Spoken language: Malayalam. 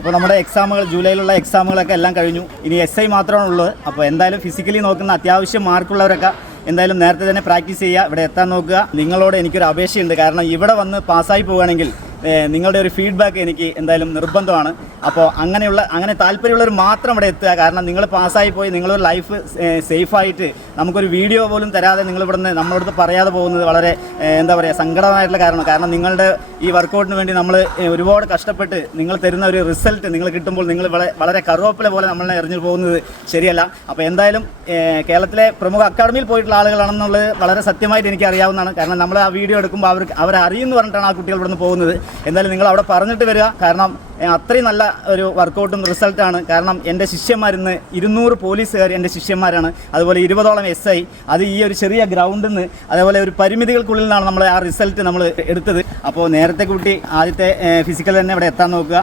അപ്പോൾ നമ്മുടെ എക്സാമുകൾ ജൂലൈയിലുള്ള എക്സാമുകളൊക്കെ എല്ലാം കഴിഞ്ഞു. ഇനി SI മാത്രമാണുള്ളത്. അപ്പോൾ എന്തായാലും ഫിസിക്കലി നോക്കുന്ന അത്യാവശ്യം മാർക്കുള്ളവരൊക്കെ എന്തായാലും നേരത്തെ തന്നെ പ്രാക്ടീസ് ചെയ്യുക, ഇവിടെ എത്താൻ നോക്കുക. നിങ്ങളോട് എനിക്കൊരു അപേക്ഷയുണ്ട്. കാരണം ഇവിടെ വന്ന് പാസ്സായി പോവുകയാണെങ്കിൽ നിങ്ങളുടെ ഒരു ഫീഡ്ബാക്ക് എനിക്ക് എന്തായാലും നിർബന്ധമാണ്. അപ്പോൾ അങ്ങനെ താല്പര്യമുള്ളവർ മാത്രം ഇവിടെ എത്തുക. കാരണം നിങ്ങൾ പാസ്സായി പോയി നിങ്ങളൊരു ലൈഫ് സേഫായിട്ട് നമുക്കൊരു വീഡിയോ പോലും തരാതെ നിങ്ങളിവിടുന്ന് നമ്മളടുത്ത് പറയാതെ പോകുന്നത് വളരെ എന്താ പറയുക സങ്കടമായിട്ടുള്ള കാരണം നിങ്ങളുടെ ഈ വർക്കൗട്ടിന് വേണ്ടി നമ്മൾ ഒരുപാട് കഷ്ടപ്പെട്ട് നിങ്ങൾ തരുന്ന ഒരു റിസൾട്ട് നിങ്ങൾ കിട്ടുമ്പോൾ നിങ്ങൾ വളരെ കറുവപ്പല പോലെ നമ്മളെ എറിഞ്ഞു പോകുന്നത് ശരിയല്ല. അപ്പോൾ എന്തായാലും കേരളത്തിലെ പ്രമുഖ അക്കാഡമിയിൽ പോയിട്ടുള്ള ആളുകളാണെന്നുള്ളത് വളരെ സത്യമായിട്ട് എനിക്ക് അറിയാവുന്നതാണ്. കാരണം നമ്മൾ ആ വീഡിയോ എടുക്കുമ്പോൾ അവരറിയുമെന്ന് പറഞ്ഞിട്ടാണ് ആ കുട്ടികൾ ഇവിടുന്ന് പോകുന്നത്. എന്തായാലും നിങ്ങൾ അവിടെ പറഞ്ഞിട്ട് വരിക. കാരണം അത്രയും നല്ല ഒരു വർക്കൗട്ടും റിസൾട്ടാണ്. കാരണം എൻ്റെ ശിഷ്യന്മാരിന്ന് 200 പോലീസുകാർ എൻ്റെ ശിഷ്യന്മാരാണ്. അതുപോലെ 20ഓളം SI. അത് ഈ ഒരു ചെറിയ ഗ്രൗണ്ടിൽ നിന്ന് അതേപോലെ ഒരു പരിമിതികൾക്കുള്ളിൽ നിന്നാണ് നമ്മൾ ആ റിസൾട്ട് നമ്മൾ എടുത്തത്. അപ്പോൾ നേരത്തെ കൂട്ടി ആദ്യത്തെ ഫിസിക്കൽ തന്നെ ഇവിടെ എത്താൻ നോക്കുക.